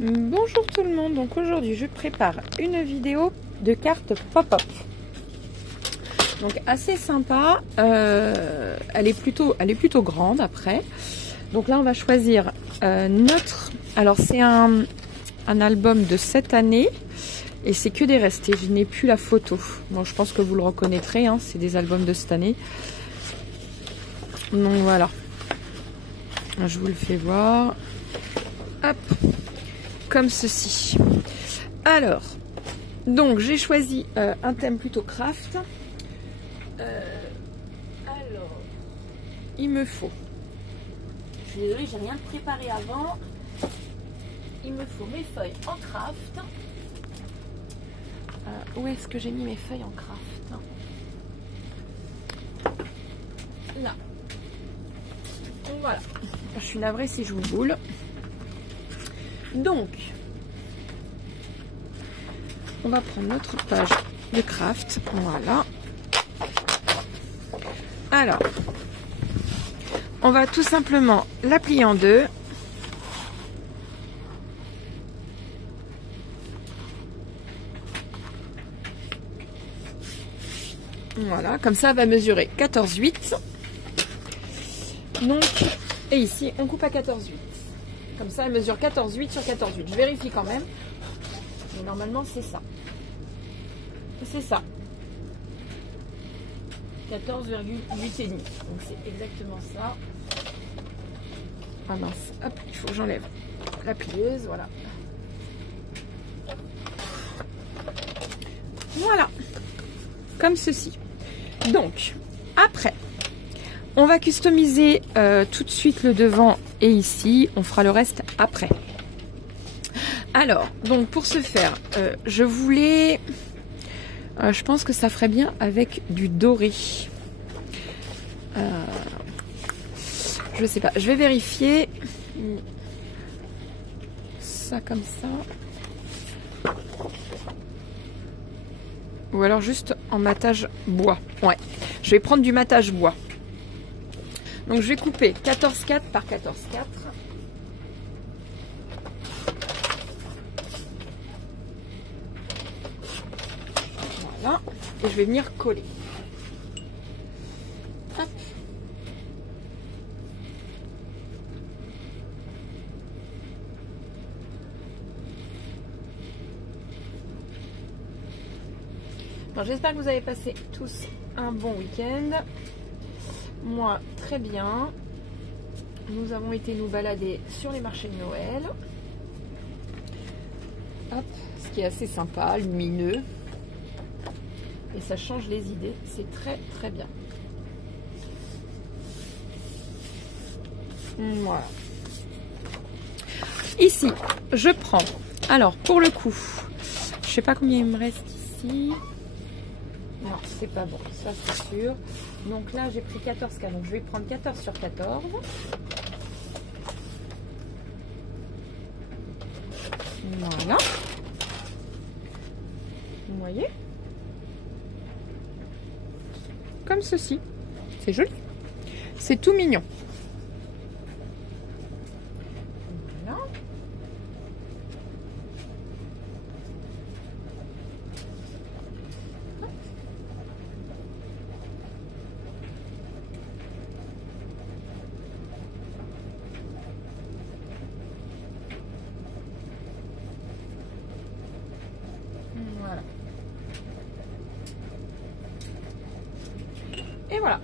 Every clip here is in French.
Bonjour tout le monde, donc aujourd'hui je prépare une vidéo de cartes pop-up. Donc assez sympa, elle est plutôt grande après. Donc là on va choisir alors c'est un album de cette année et c'est que des restés, je n'ai plus la photo. Bon, je pense que vous le reconnaîtrez, hein, c'est des albums de cette année. Donc voilà, je vous le fais voir. Hop, comme ceci. Alors, donc j'ai choisi un thème plutôt craft. Alors, il me faut. Je suis désolée, j'ai rien préparé avant. Il me faut mes feuilles en craft. Où est-ce que j'ai mis mes feuilles en craft? Là. Donc voilà. Je suis navrée si je vous boule. Donc, on va prendre notre page de craft. Voilà. Alors, on va tout simplement la plier en deux. Voilà, comme ça, elle va mesurer 14,8. Donc, et ici, on coupe à 14,8. Comme ça, elle mesure 14,8 sur 14,8. Je vérifie quand même. Mais normalement, c'est ça. C'est ça. 14,8 et demi. Donc, c'est exactement ça. Ah mince. Hop, il faut que j'enlève la plieuse. Voilà. Voilà. Comme ceci. Donc, après, on va customiser tout de suite le devant et ici. On fera le reste après. Alors, donc pour ce faire, je voulais... je pense que ça ferait bien avec du doré. Je sais pas, je vais vérifier. Ça comme ça. Ou alors juste en matage bois. Ouais, je vais prendre du matage bois. Donc je vais couper 14,4 par 14,4. Voilà. Et je vais venir coller. Hop. Bon, j'espère que vous avez passé tous un bon week-end. Moi, très bien. Nous avons été nous balader sur les marchés de Noël. Hop, ce qui est assez sympa, lumineux. Et ça change les idées. C'est très très bien. Voilà. Ici, je prends. Alors, pour le coup, je sais pas combien il me reste ici. Non, c'est pas bon, ça c'est sûr. Donc là, j'ai pris 14K, donc je vais prendre 14 sur 14. Voilà. Vous voyez? Comme ceci. C'est joli. C'est tout mignon. Voilà. Voilà. Et voilà.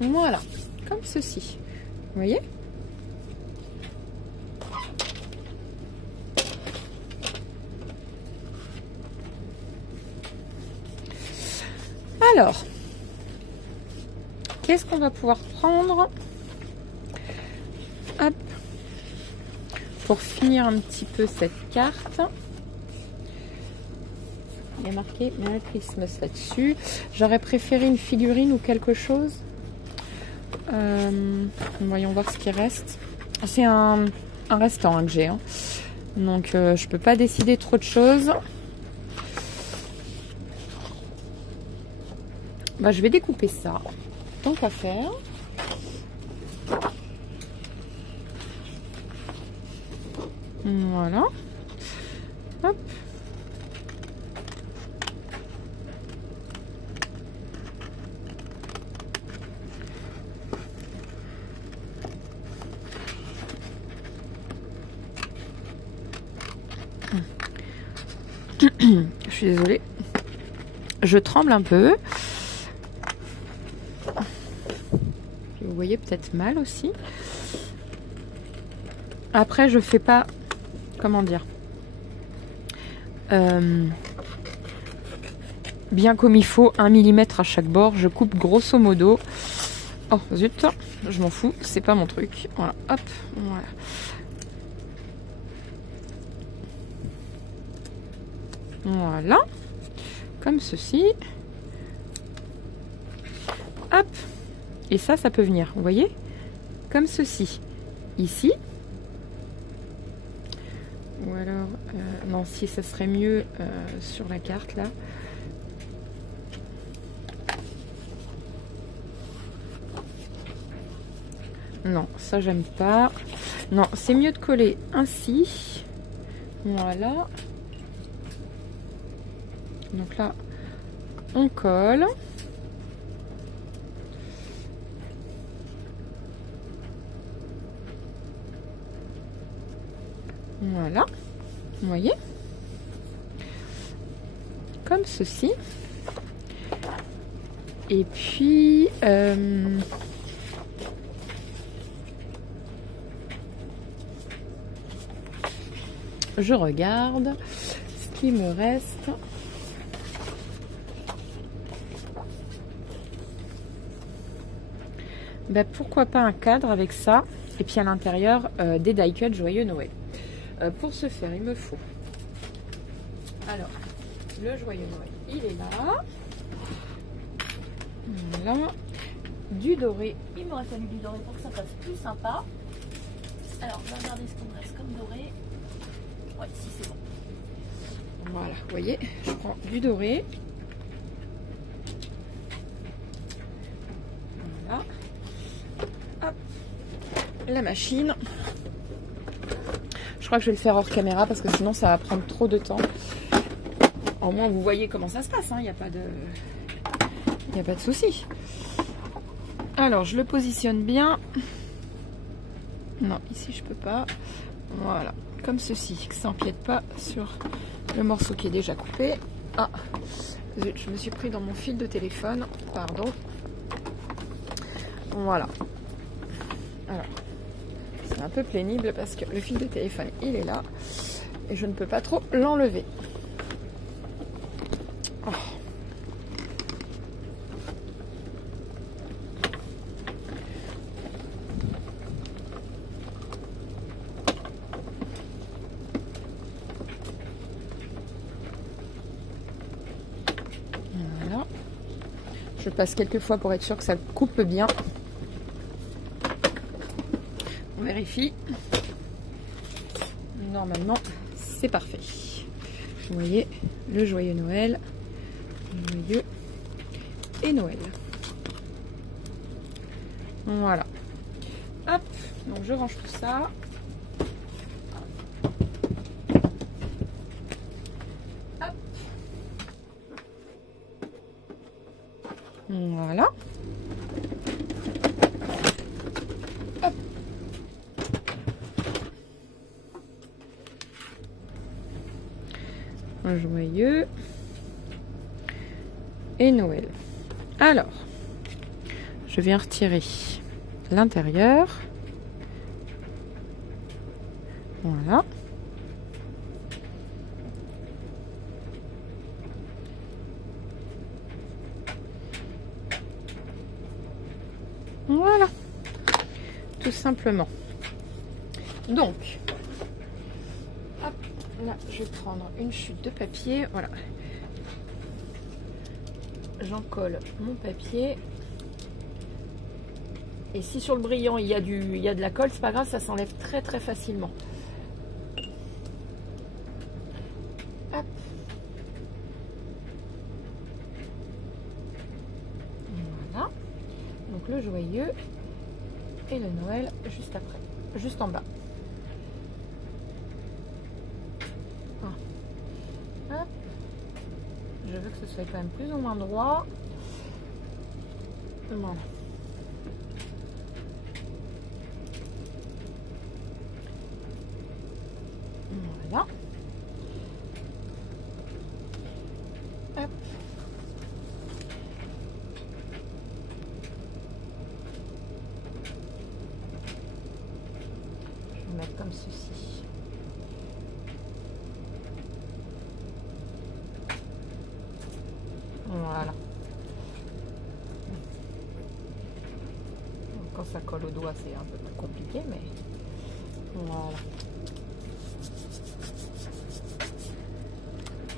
Voilà, comme ceci. Vous voyez? Alors, qu'est-ce qu'on va pouvoir prendre? Hop, pour finir un petit peu cette carte. Il y a marqué Merry Christmas là-dessus. J'aurais préféré une figurine ou quelque chose. Voyons voir ce qui reste. C'est un restant que j'ai. Hein. Donc je peux pas décider trop de choses. Bah, je vais découper ça. Tant qu'à faire. Voilà. Hop. Je suis désolée. Je tremble un peu. Vous voyez peut-être mal aussi. Après, je fais pas... Comment dire, bien comme il faut, 1 mm à chaque bord. Je coupe grosso modo. Oh zut, je m'en fous, c'est pas mon truc. Voilà, hop, voilà. Voilà, comme ceci. Hop, et ça peut venir, vous voyez, comme ceci. Ici. Ou alors, non, si ça serait mieux sur la carte là. Non, ça j'aime pas. Non, c'est mieux de coller ainsi. Voilà. Donc là, on colle. Voilà, vous voyez, comme ceci. Et puis je regarde ce qui me reste. Ben, pourquoi pas un cadre avec ça, et puis à l'intérieur des die cut Joyeux Noël. Pour ce faire, il me faut, alors, le Joyeux Noël, il est là. Voilà. Du doré. Il m'aurait fallu du doré pour que ça fasse plus sympa. Alors, je vais regarder ce qu'on reste comme doré. Ouais, ici c'est bon. Voilà, vous voyez, je prends du doré. Voilà. Hop. La machine. Je crois que je vais le faire hors caméra parce que sinon ça va prendre trop de temps. Au moins vous voyez comment ça se passe, hein. Il n'y a pas de souci. Alors je le positionne bien. Non, ici je peux pas. Voilà, comme ceci, que ça n'empiète pas sur le morceau qui est déjà coupé. Ah, je me suis pris dans mon fil de téléphone, pardon. Voilà. Alors, c'est un peu pénible parce que le fil de téléphone, il est là. Et je ne peux pas trop l'enlever. Oh. Voilà. Je passe quelques fois pour être sûr que ça coupe bien. On vérifie. Normalement, c'est parfait. Vous voyez, le Joyeux Noël, Joyeux et Noël. Voilà. Hop, donc je range tout ça. Hop. Voilà. Hop. Joyeux et Noël. Alors, je viens retirer l'intérieur. Voilà. Voilà. Tout simplement. Donc, hop, là, je vais prendre une chute de papier. Voilà. J'en colle mon papier. Et si sur le brillant il y a de la colle, c'est pas grave, ça s'enlève très très facilement. Hop. Voilà. Donc le joyeux et le Noël juste après, juste en bas. Hop. Je veux que ce soit quand même plus ou moins droit. Voilà. Voilà. Hop. Je vais mettre comme ceci. Voilà. Quand ça colle au doigt, c'est un peu plus compliqué, mais voilà.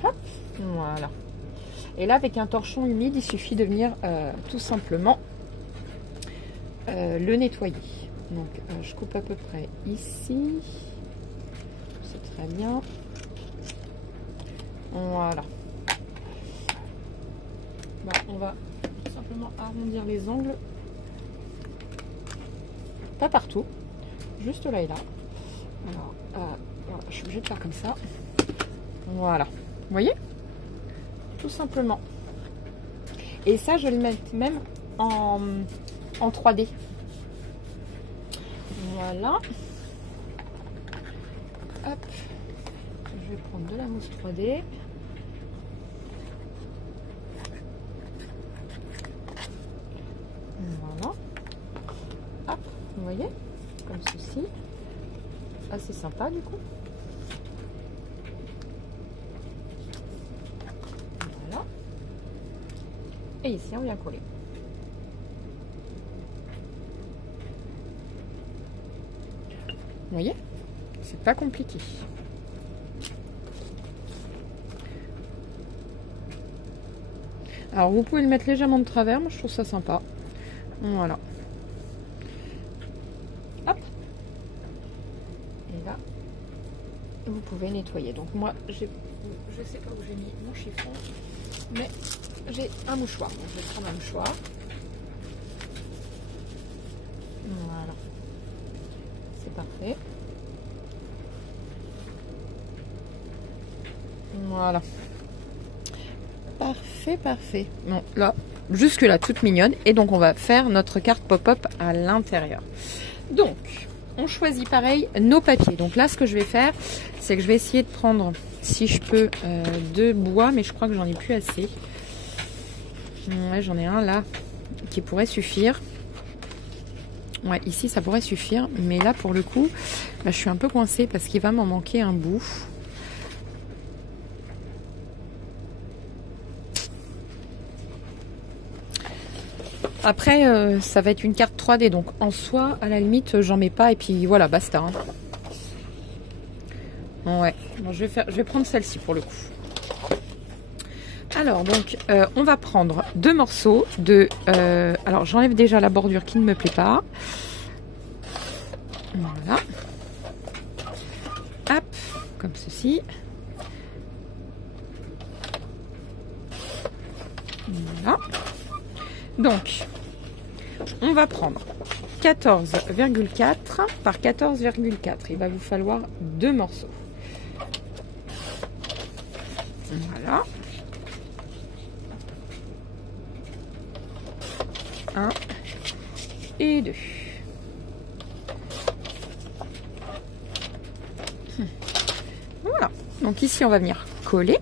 Hop, voilà. Et là, avec un torchon humide, il suffit de venir tout simplement le nettoyer. Donc, je coupe à peu près ici. C'est très bien. Voilà. Bon, on va tout simplement arrondir les angles. Pas partout, juste là et là. Alors, voilà, je suis obligée de faire comme ça. Voilà. Vous voyez? Tout simplement. Et ça, je vais le mettre même en 3D. Voilà. Hop. Je vais prendre de la mousse 3D. Voilà. Hop. Vous voyez? Comme ceci. Assez sympa du coup. Voilà. Et ici, on vient coller. Vous voyez? C'est pas compliqué. Alors, vous pouvez le mettre légèrement de travers. Moi, je trouve ça sympa. Voilà. Hop. Et là, vous pouvez nettoyer. Donc, moi, je sais pas où j'ai mis mon chiffon, mais j'ai un mouchoir. Donc, je vais prendre un mouchoir. Voilà. C'est parfait. Voilà. Parfait, parfait. Bon, là, jusque là, toute mignonne. Et donc, on va faire notre carte pop-up à l'intérieur. Donc, on choisit pareil nos papiers. Donc là, ce que je vais faire, c'est que je vais essayer de prendre, si je peux, de bois. Mais je crois que j'en ai plus assez. Ouais, j'en ai un là qui pourrait suffire. Ouais, ici, ça pourrait suffire. Mais là, pour le coup, bah, je suis un peu coincée parce qu'il va m'en manquer un bout. Après, ça va être une carte 3D, donc en soi, à la limite, j'en mets pas et puis voilà, basta. Hein. Ouais, bon, je vais prendre celle-ci pour le coup. Alors, donc, on va prendre deux morceaux de... alors, j'enlève déjà la bordure qui ne me plaît pas. Voilà. Hop, comme ceci. Voilà. Donc, on va prendre 14,4 par 14,4. Il va vous falloir deux morceaux. Voilà. Un et deux. Voilà. Donc ici, on va venir coller.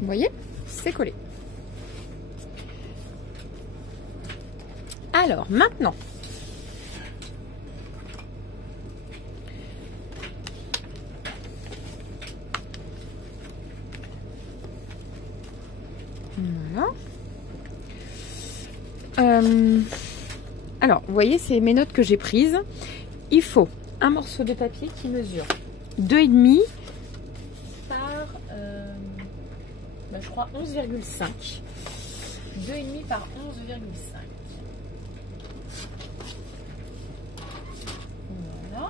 Vous voyez, c'est collé. Alors, maintenant, voilà. Alors, vous voyez, c'est mes notes que j'ai prises. Il faut un morceau de papier qui mesure 2,5 par, je crois, 11,5. 2,5 par 11,5. Voilà.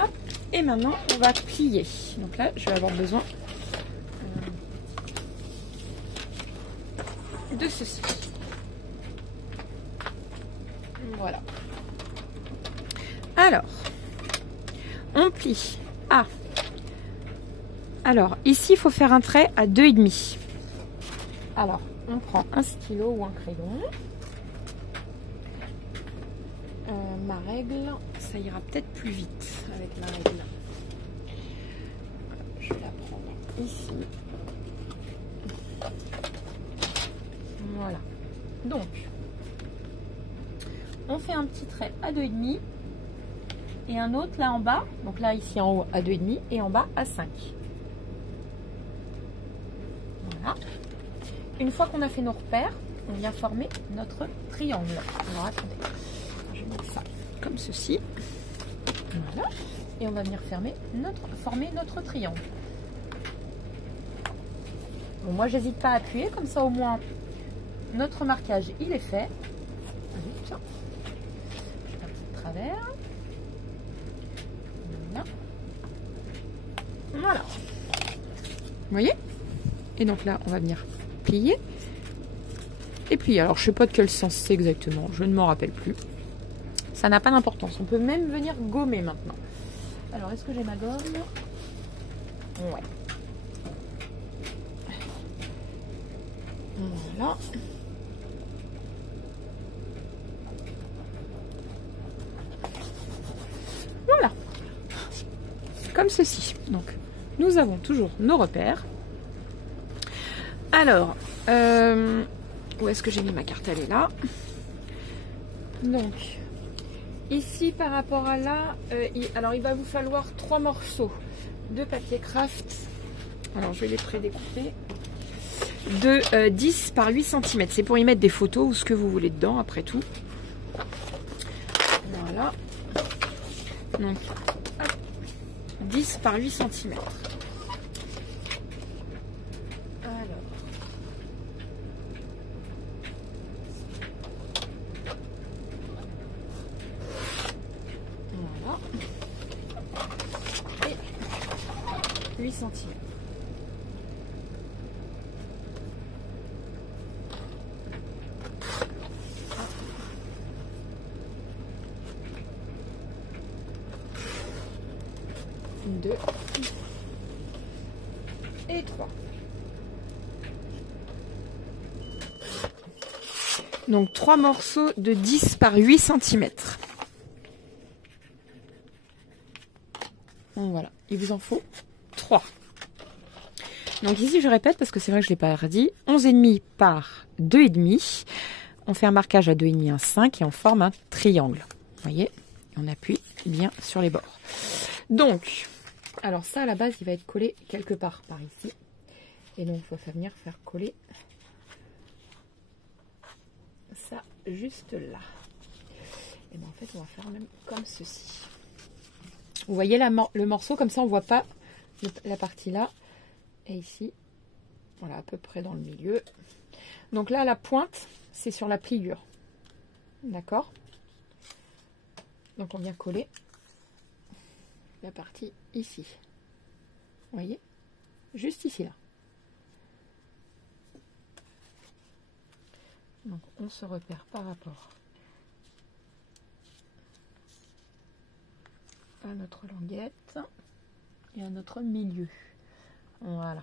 Hop. Et maintenant, on va plier. Donc là, je vais avoir besoin de ceci. Voilà. Alors, on plie à... Alors, ici, il faut faire un trait à 2,5. Alors, on prend un stylo ou un crayon. Ma règle, ça ira peut-être plus vite avec la règle. Je vais la prendre ici. Voilà. Donc, on fait un petit trait à 2,5 et un autre là en bas. Donc là, ici en haut à 2,5 et en bas à 5. Voilà. Une fois qu'on a fait nos repères, on vient former notre triangle. Alors attendez, je vais mettre ça comme ceci. Voilà. Et on va venir former notre triangle. Bon, moi, j'hésite pas à appuyer, comme ça au moins notre marquage il est fait. Allez, tiens. Je fais un petit travers. Voilà. Voilà. Vous voyez? Et donc là, on va venir plier. Et puis, alors, je sais pas de quel sens c'est exactement. Je ne m'en rappelle plus. Ça n'a pas d'importance. On peut même venir gommer maintenant. Alors, est-ce que j'ai ma gomme? Ouais. Voilà. Voilà. Comme ceci. Donc, nous avons toujours nos repères. Alors, où est-ce que j'ai mis ma carte? Elle est là. Donc, ici, par rapport à là, il va vous falloir 3 morceaux de papier craft. Alors, je vais les prédécouper. De 10 par 8 cm. C'est pour y mettre des photos ou ce que vous voulez dedans, après tout. Voilà. Donc, hop, 10 par 8 cm. Voilà. Et 8 cm. Deux et 3. Donc 3 morceaux de 10 par 8 cm. Donc voilà, il vous en faut 3. Donc ici je répète parce que c'est vrai que je ne l'ai pas redit. 11,5 par 2,5. On fait un marquage à 2,5, un 5 et on forme un triangle. Vous voyez? On appuie bien sur les bords. Donc, alors ça à la base il va être collé quelque part par ici. Et donc il faut venir faire coller ça juste là. Et bien en fait on va faire même comme ceci. Vous voyez le morceau, comme ça on voit pas la partie là. Et ici, voilà, à peu près dans le milieu. Donc là la pointe, c'est sur la pliure. D'accord? Donc on vient coller la partie ici. Vous voyez? Juste ici là. Donc on se repère par rapport à notre languette et à notre milieu. Voilà.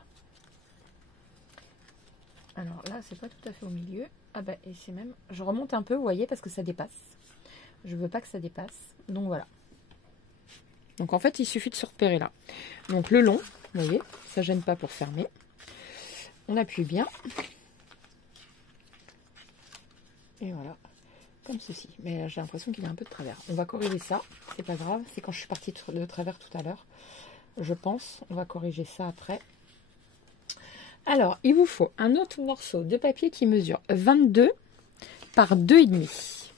Alors là c'est pas tout à fait au milieu. Ah bah, et c'est même... Je remonte un peu, vous voyez, parce que ça dépasse. Je veux pas que ça dépasse. Donc voilà. Donc en fait, il suffit de se repérer là. Donc le long, vous voyez, ça gêne pas pour fermer. On appuie bien. Et voilà, comme ceci. Mais j'ai l'impression qu'il y a un peu de travers. On va corriger ça, c'est pas grave. C'est quand je suis partie de travers tout à l'heure. Je pense, on va corriger ça après. Alors, il vous faut un autre morceau de papier qui mesure 22 par 2,5.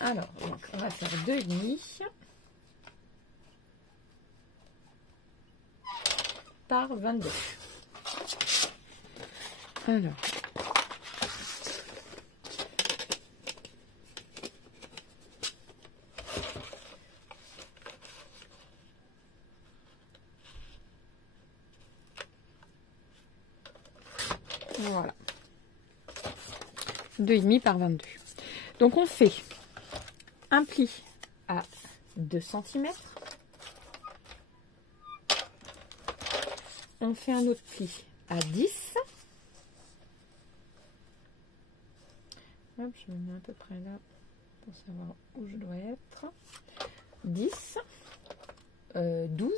Alors, donc, on va faire 2,5 par 22. Alors, voilà. 2,5 par 22. Donc, on fait un pli à 2 cm. On fait un autre pli à 10. Hop, je me mets à peu près là pour savoir où je dois être. 10, 12.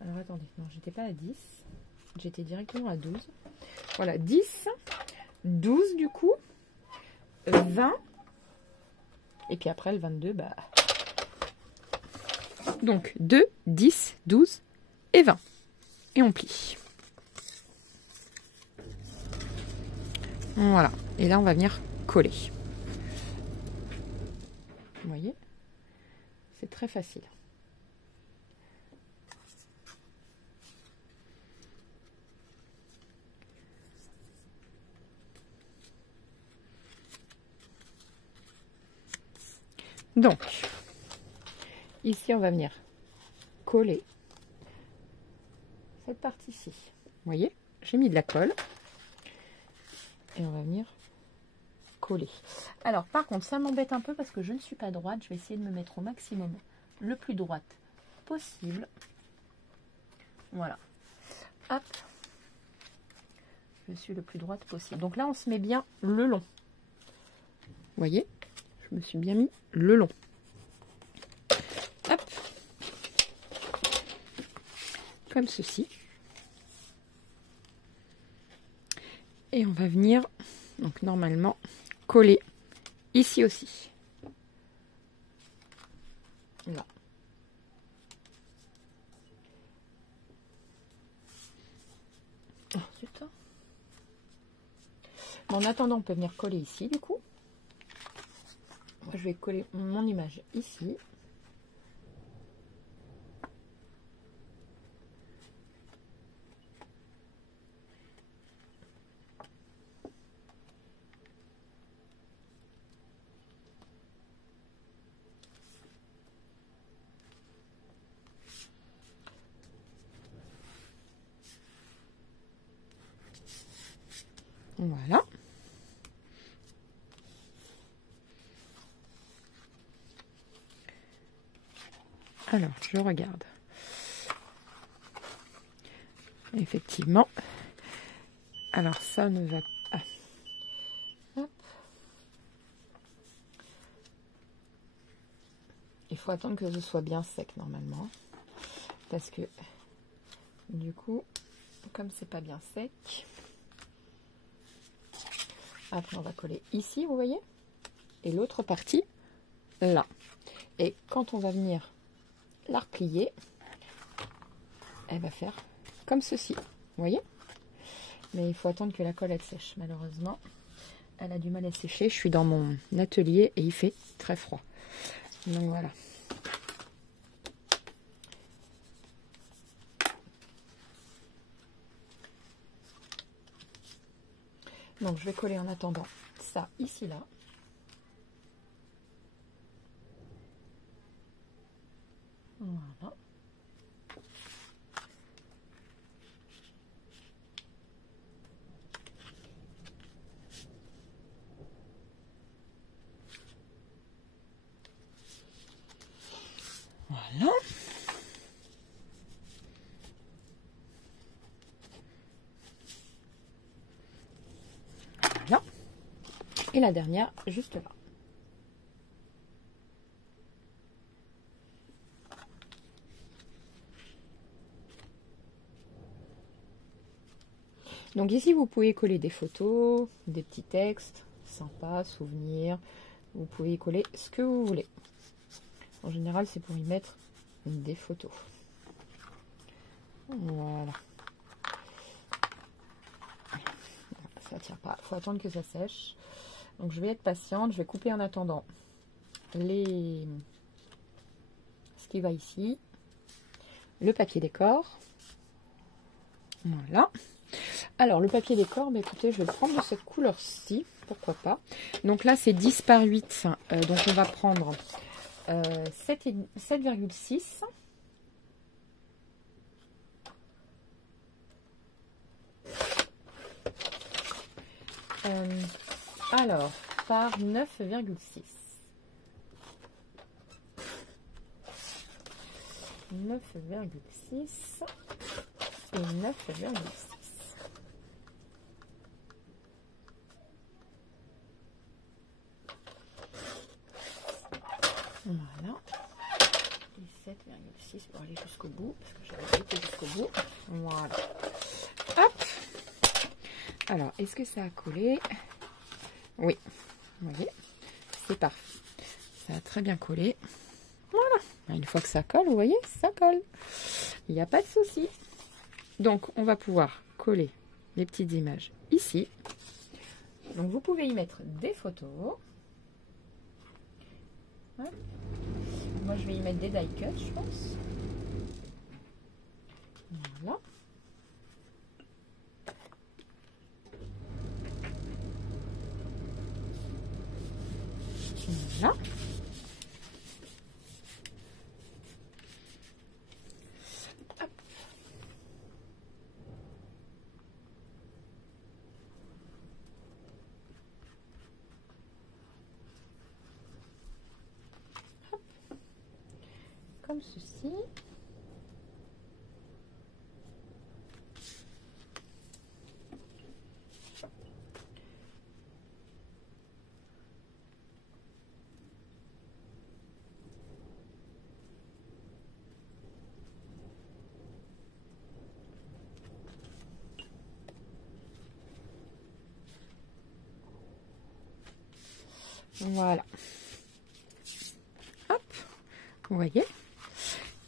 Alors attendez, non, j'étais pas à 10. J'étais directement à 12. Voilà, 10, 12 du coup, 20. Et puis après le 22, bah... Donc 2, 10, 12 et 20. Et on plie. Voilà. Et là, on va venir coller. Vous voyez? C'est très facile. Donc, ici, on va venir coller cette partie-ci. Vous voyez? J'ai mis de la colle. Et on va venir coller. Alors, par contre, ça m'embête un peu parce que je ne suis pas droite. Je vais essayer de me mettre au maximum le plus droite possible. Voilà. Hop. Je suis le plus droite possible. Donc là, on se met bien le long. Vous voyez? Je me suis bien mis le long. Hop. Comme ceci. Et on va venir, donc normalement, coller ici aussi. Là. Oh, zut. Bon, en attendant, on peut venir coller ici, du coup. Moi, je vais coller mon image ici. Voilà. Alors, je regarde. Effectivement. Alors, ça ne va pas. Hop. Il faut attendre que ce soit bien sec normalement. Parce que, du coup, comme c'est pas bien sec, après on va coller ici, vous voyez, et l'autre partie là. Et quand on va venir la replier, elle va faire comme ceci, vous voyez. Mais il faut attendre que la colle elle sèche. Malheureusement, elle a du mal à sécher. Je suis dans mon atelier et il fait très froid. Donc voilà. Donc je vais coller en attendant ça ici là. Voilà. Voilà. Et la dernière, juste là. Donc ici, vous pouvez coller des photos, des petits textes, sympas, souvenirs. Vous pouvez y coller ce que vous voulez. En général, c'est pour y mettre des photos. Voilà. Ça tient pas. Il faut attendre que ça sèche. Donc je vais être patiente. Je vais couper en attendant ce qui va ici. Le papier décor. Voilà. Alors, le papier décor, bah, écoutez, je vais le prendre de cette couleur-ci. Pourquoi pas. Donc là, c'est 10 par 8. Donc on va prendre 7,6. Alors, par 9,6. 9,6 et 9,6. Voilà. Et 7,6 pour aller jusqu'au bout, parce que j'avais été jusqu'au bout. Voilà. Hop. Alors, est-ce que ça a collé? Oui. Vous voyez, c'est parfait. Ça a très bien collé. Voilà. Une fois que ça colle, vous voyez, ça colle. Il n'y a pas de souci. Donc, on va pouvoir coller les petites images ici. Donc, vous pouvez y mettre des photos. Ouais. Moi, je vais y mettre des die cuts, je pense. Voilà. Voilà. Hop. Hop. Comme ceci. Voilà. Hop. Vous voyez.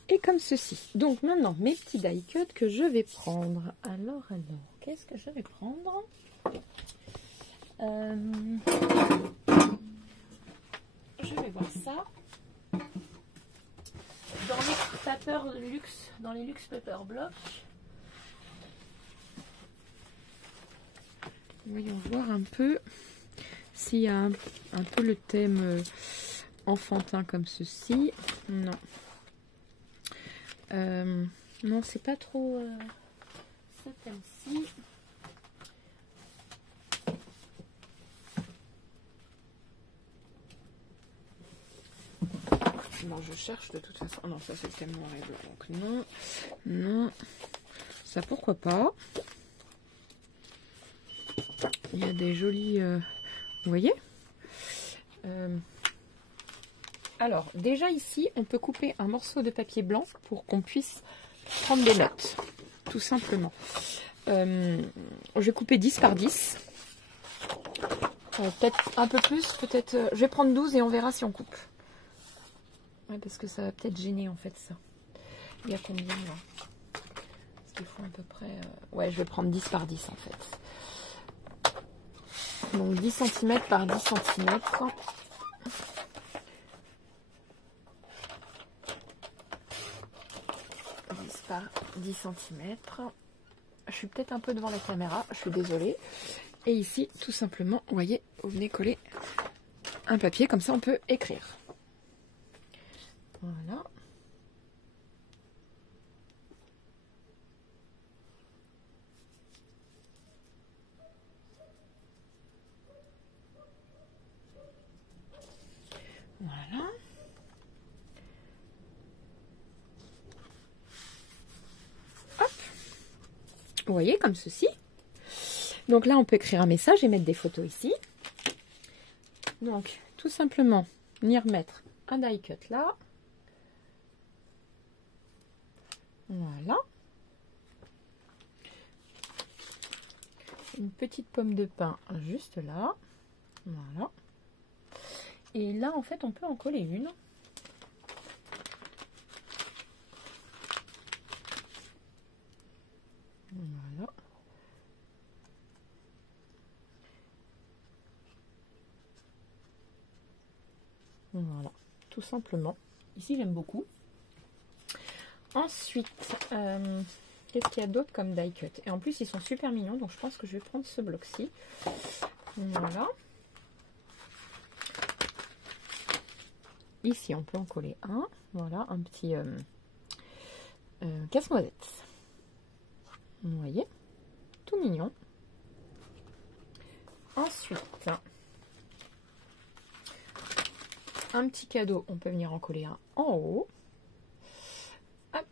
Et comme ceci. Donc maintenant, mes petits die cuts que je vais prendre. Alors, qu'est-ce que je vais prendre? Je vais voir ça. Dans les paper luxe, dans les luxe paper block. Voyons voir un peu s'il y a un peu le thème enfantin comme ceci. Non. Non, c'est pas trop ce thème-ci. Non, je cherche de toute façon. Oh non, ça c'est le thème noir et blanc. Donc non, non. Ça pourquoi pas. Il y a des jolis... vous voyez alors, déjà ici, on peut couper un morceau de papier blanc pour qu'on puisse prendre des notes. Tout simplement. Je vais couper 10 par 10. Peut-être un peu plus, peut-être... je vais prendre 12 et on verra si on coupe. Ouais, parce que ça va peut-être gêner en fait ça. Il y a combien là? Parce qu'il faut à peu près... ouais, je vais prendre 10 par 10 en fait. Donc 10 cm par 10 cm. 10 par 10 cm. Je suis peut-être un peu devant la caméra, je suis désolée. Et ici, tout simplement, vous voyez, vous venez coller un papier, comme ça on peut écrire. Voilà. Voilà. Hop. Vous voyez, comme ceci. Donc là, on peut écrire un message et mettre des photos ici. Donc, tout simplement, venir mettre un die cut là. Voilà. Une petite pomme de pin juste là. Voilà. Et là, en fait, on peut en coller une. Voilà. Voilà, tout simplement. Ici, j'aime beaucoup. Ensuite, qu'est-ce qu'il y a d'autre comme die cut? Et en plus, ils sont super mignons, donc je pense que je vais prendre ce bloc-ci. Voilà. Ici, on peut en coller un. Voilà, un petit casse-noisette. Vous voyez? Tout mignon. Ensuite, un petit cadeau, on peut venir en coller un en haut. Hop,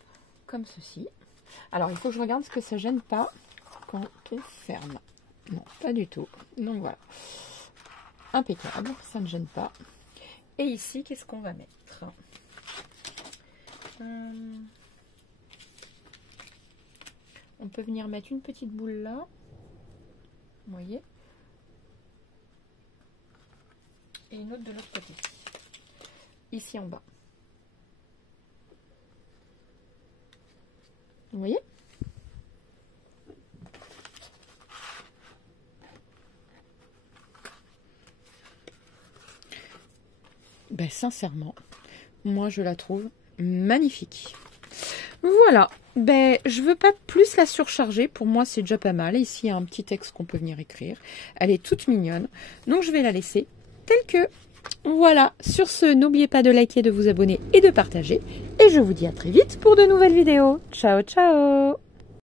comme ceci. Alors, il faut que je regarde ce que ça gêne pas quand on ferme. Non, pas du tout. Donc voilà. Impeccable, ça ne gêne pas. Et ici, qu'est-ce qu'on va mettre? On peut venir mettre une petite boule là. Vous voyez? Et une autre de l'autre côté. Ici en bas. Vous voyez? Ben, sincèrement, moi je la trouve magnifique. Voilà, ben, je veux pas plus la surcharger. Pour moi, c'est déjà pas mal. Ici, il y a un petit texte qu'on peut venir écrire. Elle est toute mignonne. Donc, je vais la laisser telle que. Voilà, sur ce, n'oubliez pas de liker, de vous abonner et de partager. Et je vous dis à très vite pour de nouvelles vidéos. Ciao, ciao!